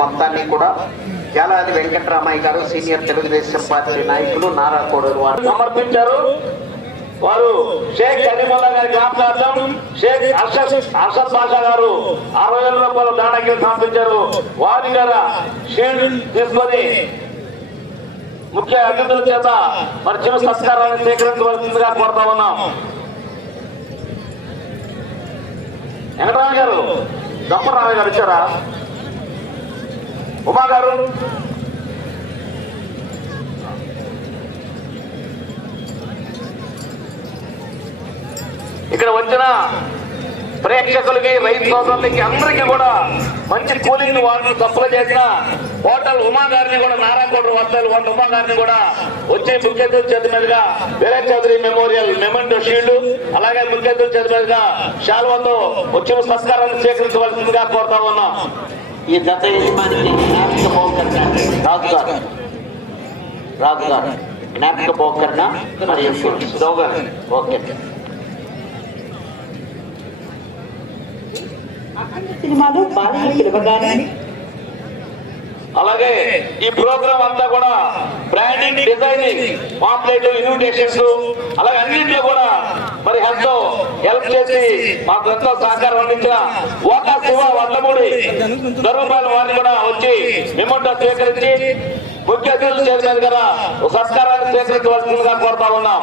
మొత్తాన్ని కూడా జాలాది వెంకటరామయ్య గారు సీనియర్ తెలుగుదేశం పార్టీ నాయకులు నారా కోడూరు వారు సమర్పించారు. వారు షేక్ కరీముల్లా గారి జ్ఞాపకార్థం షేక్ అర్షద్ అర్షద్ బాషా గారు అరవై వేల రూపాయలు దానికి సమర్పించారు. వారి గారు షీల్డ్ తీసుకొని ముఖ్య అతిథుల చేత మరి చిరు సత్కారాన్ని స్వీకరించవలసిందిగా కోరుతా ఉన్నాం. వెంకటరామ గారు దప్పరామయ్య గారు ఇచ్చారా? ఉమా గారు. ఇక్కడ వచ్చిన ప్రేక్షకులకి రైతు సోదరులకి అందరికీ కూడా మంచి కూలింగ్ వాళ్ళు సప్లై చేసిన హోటల్ ఉమా గారిని కూడా నారాయణకోట వస్తారు హోటల్ ఉమా గారిని కూడా వచ్చే ముఖ్య చేతి మీదుగా వీరే చౌదరి మెమోరియల్ మెమెంటో షీల్డ్ అలాగే ముఖ్య చేతి మీదుగా శాల్వతో వచ్చిన సంస్కారాన్ని స్వీకరించవలసిందిగా కోరుతా ఉన్నాం. ఈ జత యజమానికి జ్ఞాపిక బహుకరణ రాజు గారు. రాజు గారు. జ్ఞాపిక మరియు ఓకే. సినిమాలో బాలయ్య పిలవగానే. అలాగే ఈ ప్రోగ్రామ్ అంతా కూడా బ్రాండింగ్ డిజైనింగ్ పాంప్లెట్ ఇన్విటేషన్స్ అలాగే అన్నింటిలో కూడా మరి ఎంతో హెల్ప్ చేసి మాకు ఎంతో సహకారం అందించిన ఓకా శివ వల్లమూడి ధర్మపాల వారిని కూడా వచ్చి మిమ్మల్ని స్వీకరించి ముఖ్య అతిథులు చేశారు కదా ఒక సత్కారాన్ని స్వీకరించవలసిందిగా కోరుతా ఉన్నాం.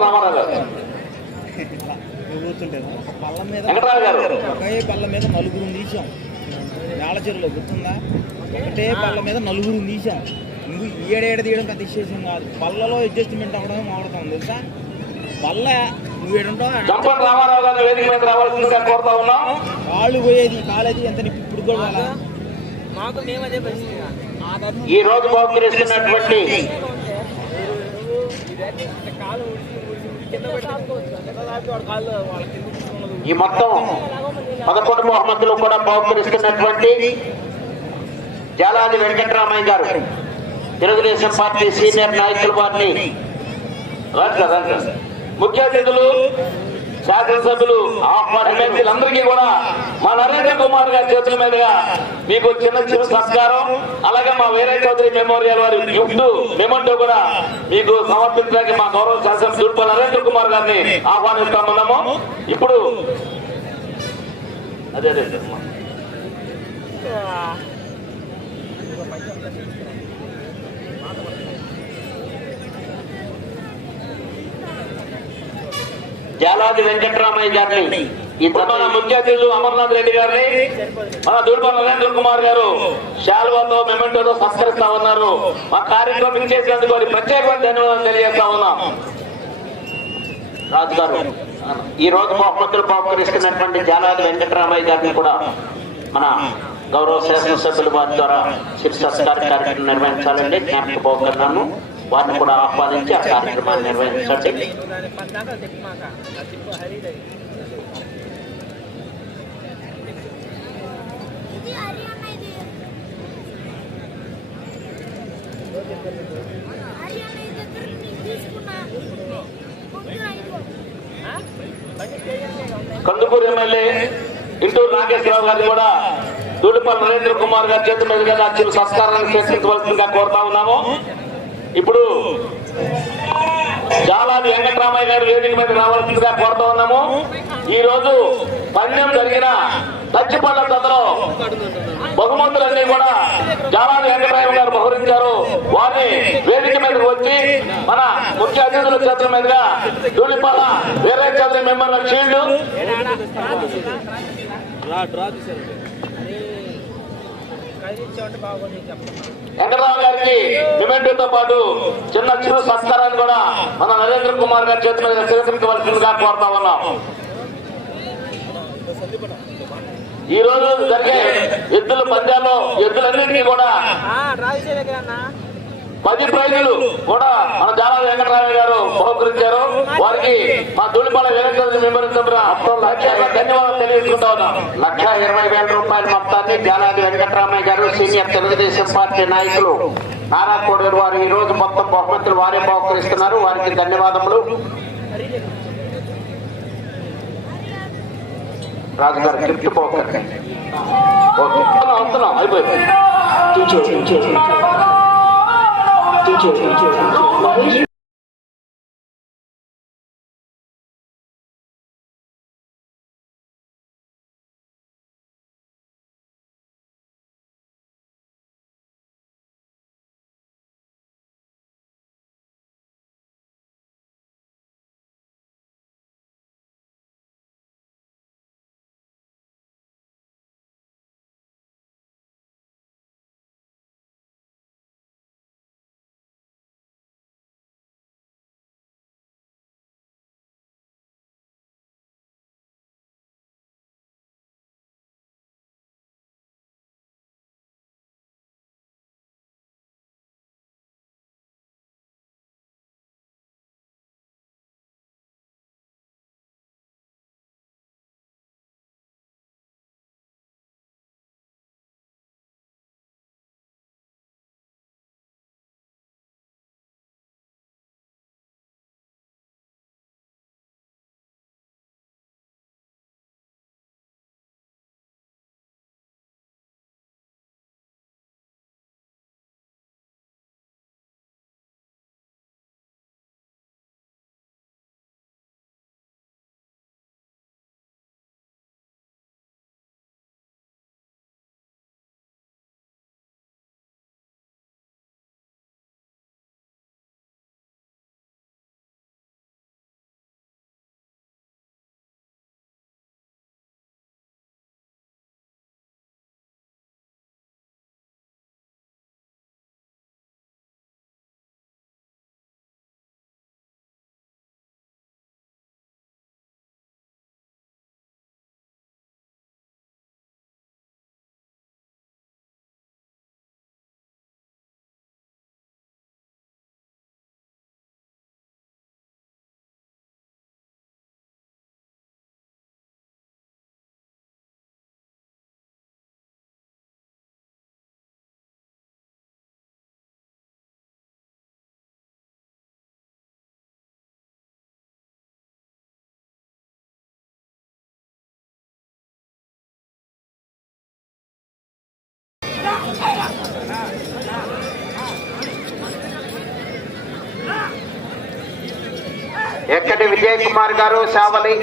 రామారావు గారు. కూర్చుంటే ఒక పళ్ళ మీద ఒకే పళ్ళ నలుగురు తీసాం చెరువులో గుర్తుందా? ఒకటే పళ్ళ మీద నలుగురు తీసాం నువ్వు ఏడేడ తీయడం పెద్ద విశేషం కాదు. పళ్ళలో అడ్జస్ట్మెంట్ అవ్వడం మాడతాం తెలుసా? పళ్ళ కాళ్ళు పోయేది కాలేది ఎంత నిప్పు ఇప్పుడు కూడా వాళ్ళ మాకు మేము అదే పరిస్థితి ఈ రోజు బహుకరిస్తున్నటువంటి. ఈ మొత్తం పదకొండు బహుమతులు కూడా బహుకరిస్తున్నటువంటి జాలాది వెంకటరామయ్య గారు. తెలుగుదేశం పార్టీ సీనియర్ నాయకుల వారిని. ముఖ్య అతిథులు శాసనసభ్యులు ఆహ్వాన ఎమ్మెల్సీలందరికీ కూడా మా నరేంద్ర కుమార్ గారి చేతుల మీదుగా మీకు చిన్న చిన్న సత్కారం అలాగే మా వీరయ్య చౌదరి మెమోరియల్ వారి గిఫ్ట్ మెమంటో కూడా మీకు సమర్పించడానికి మా గౌరవ శాసన దుర్ప నరేంద్ర కుమార్ గారిని ఆహ్వానిస్తామన్నాము ఇప్పుడు అదే అదే జాలాది వెంకటరామయ్య గారిని. ఇప్పుడు మన ముఖ్య అతిథులు అమర్నాథ్ రెడ్డి గారిని మన దూడప నరేంద్ర కుమార్ గారు శాల్వాతో మెమెంటోతో సత్కరిస్తా ఉన్నారు. మా కార్యక్రమం చేసినందుకు వారి ప్రత్యేకమైన ధన్యవాదాలు తెలియజేస్తా ఉన్నాం. రాజు గారు ఈ రోజు బహుమతులు బహుకరిస్తున్నటువంటి జాలాది వెంకటరామయ్య గారిని కూడా మన గౌరవ శాసనసభ్యుల వారి ద్వారా శిర్ సత్కార కార్యక్రమం నిర్వహించాలండి. జ్ఞాపక వారిని కూడా ఆహ్వానించి ఆ కార్యక్రమాన్ని నిర్వహించండి. కందుకూరు ఎమ్మెల్యే ఇంటూరు నాగేశ్వరరావు గారిని కూడా దూడిపల్లి నరేంద్ర కుమార్ గారి చేతి మీదుగా చిన్న చిరు సంస్కారాన్ని స్వీకరించవలసిందిగా కోరుతా ఉన్నాము. ఇప్పుడు జాలాది వెంకటరామయ్య గారి వేదిక మీద రావాల్సిందిగా కోరుతా ఉన్నాము. ఈ రోజు పందెం జరిగిన దచ్చిపల్ల కథలో బహుమతులన్నీ కూడా జాలాది వెంకటరామయ్య గారు బహురించారు వారిని వేదిక మీదకి వచ్చి మన ముఖ్య అతిథుల చేతుల మీదుగా దూడిపల్ల వేరే చౌదరి మెంబర్ల షీల్డ్. వెంకటరావు గారికి డిమెంటోతో పాటు చిన్న చిన్న సత్కారాన్ని కూడా మన నరేంద్ర కుమార్ గారి చేతి మీద స్వీకరించవలసిందిగా కోరుతా ఉన్నాం. ఈ రోజు జరిగే ఎద్దుల పందాల్లో ఎద్దులన్నింటినీ కూడా పది ప్రజలు కూడా మన జాలా వెంకటరామయ్య గారు బహుకరించారు వారికి మా తొలిపాల వెంకటరాజు మెంబర్ ధన్యవాదాలు తెలియజేసుకుంటా ఉన్నాం. లక్ష ఇరవై వేల రూపాయల మొత్తాన్ని జాలాది వెంకటరామయ్య గారు సీనియర్ తెలుగుదేశం పార్టీ నాయకులు నారా కోడూరు వారు ఈ రోజు మొత్తం బహుమతులు వారే బహుకరిస్తున్నారు. వారికి ధన్యవాదములు. రాజు గారు గిఫ్ట్ పోకండి అవుతున్నాం అయిపోయింది. అయిపోయింది ఎక్కడి విజయ్ కుమార్ గారు సేవలి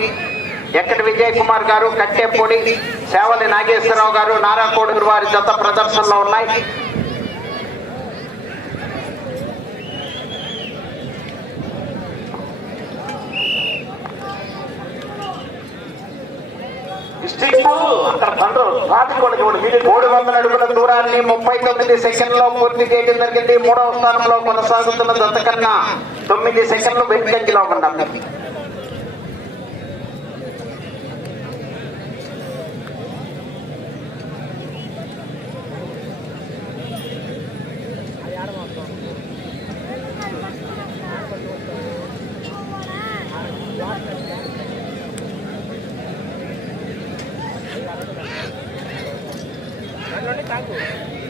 ఎక్కడి విజయ్ కుమార్ గారు కట్టెపూడి సేవలి నాగేశ్వరరావు గారు నారా కోడూరు వారి జత ప్రదర్శనలో ఉన్నాయి. మూడు వందల అడుగుల దూరాన్ని ముప్పై తొమ్మిది సెకండ్లో పూర్తి చేయడం జరిగింది. మూడవ స్థానంలో కొనసాగుతున్న జత కన్నా తొమ్మిది సెకండ్లు వెనుకంజలో ఉన్నది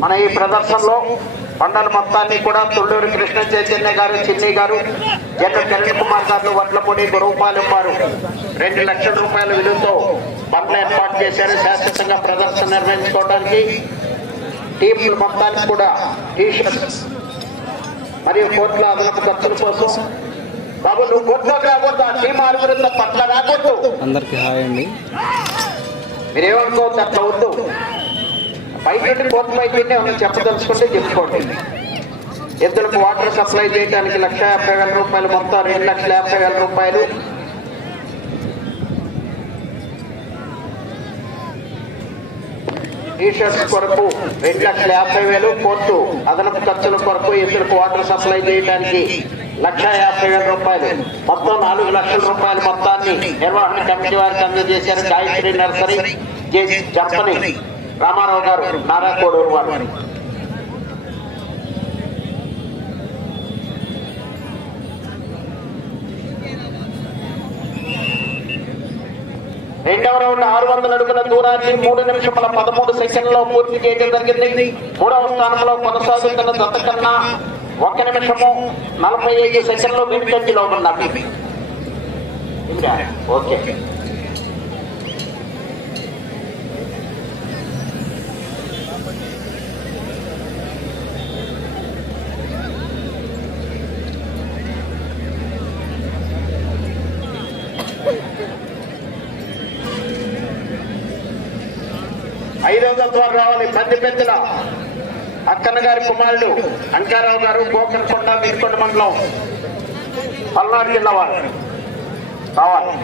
మన ఈ ప్రదర్శనలో బండల మొత్తాన్ని కూడా తుళ్ళూరు కృష్ణ చైతన్య గారు చిన్ని గారు జన కిరణ్ కుమార్ గారు వడ్లపూడి గురుపాలెం వారు. రెండు లక్షల రూపాయల విలువతో బండ్లు ఏర్పాటు చేశారు. శాశ్వతంగా ప్రదర్శన నిర్వహించుకోవడానికి టీంల మొత్తానికి కూడా టీ షర్ట్స్ మరియు కోట్ల అదనపు ఖర్చుల కోసం బాబు నువ్వు కోట్లోకి రాకూడదు ఆ టీం ఆరుగురు పట్ల రాకూడదు. అందరికీ హాయ్ అండి. మీరేమనుకోవద్దు అట్లా వద్దు. బయట నుండి బయట ఉంది చెప్పదలుచుకుంటే చెప్పుకోండి. ఎద్దులకు వాటర్ సప్లై చేయడానికి లక్ష యాభై వేల రూపాయలు మొత్తం రెండు లక్షల యాభై వేల రూపాయలు. టీషర్ట్స్ కొరకు రెండు లక్షల యాభై వేలు కోర్టు అదనపు ఖర్చుల కొరకు ఎద్దులకు వాటర్ సప్లై చేయడానికి లక్ష యాభై వేల రూపాయలు. మొత్తం నాలుగు లక్షల రూపాయల మొత్తాన్ని నిర్వహణ కమిటీ వారికి అందజేశారు. గాయత్రి నర్సరీ జే జంపని రామారావు గారు నారా కోడూరు వారు. రెండవ రౌండ్ ఆరు వందల అడుగుల దూరాన్ని మూడు నిమిషముల పదమూడు సెకండ్లో పూర్తి చేయడం జరిగింది. మూడవ స్థానంలో కొనసాగుతున్న దత్తకన్నా ఒక నిమిషము నలభై ఐదు సెకండ్లు వెనుకంటిలో ఉన్నది ఇంకా? ఓకే. వందల ద్వారా రావాలి పెద్ద పెద్దల. అక్కన్న గారి కుమారుడు అంకారావు గారు గోకర్కొండ వీరికొండ మండలం పల్నాడు జిల్లా వారు. రావాలి.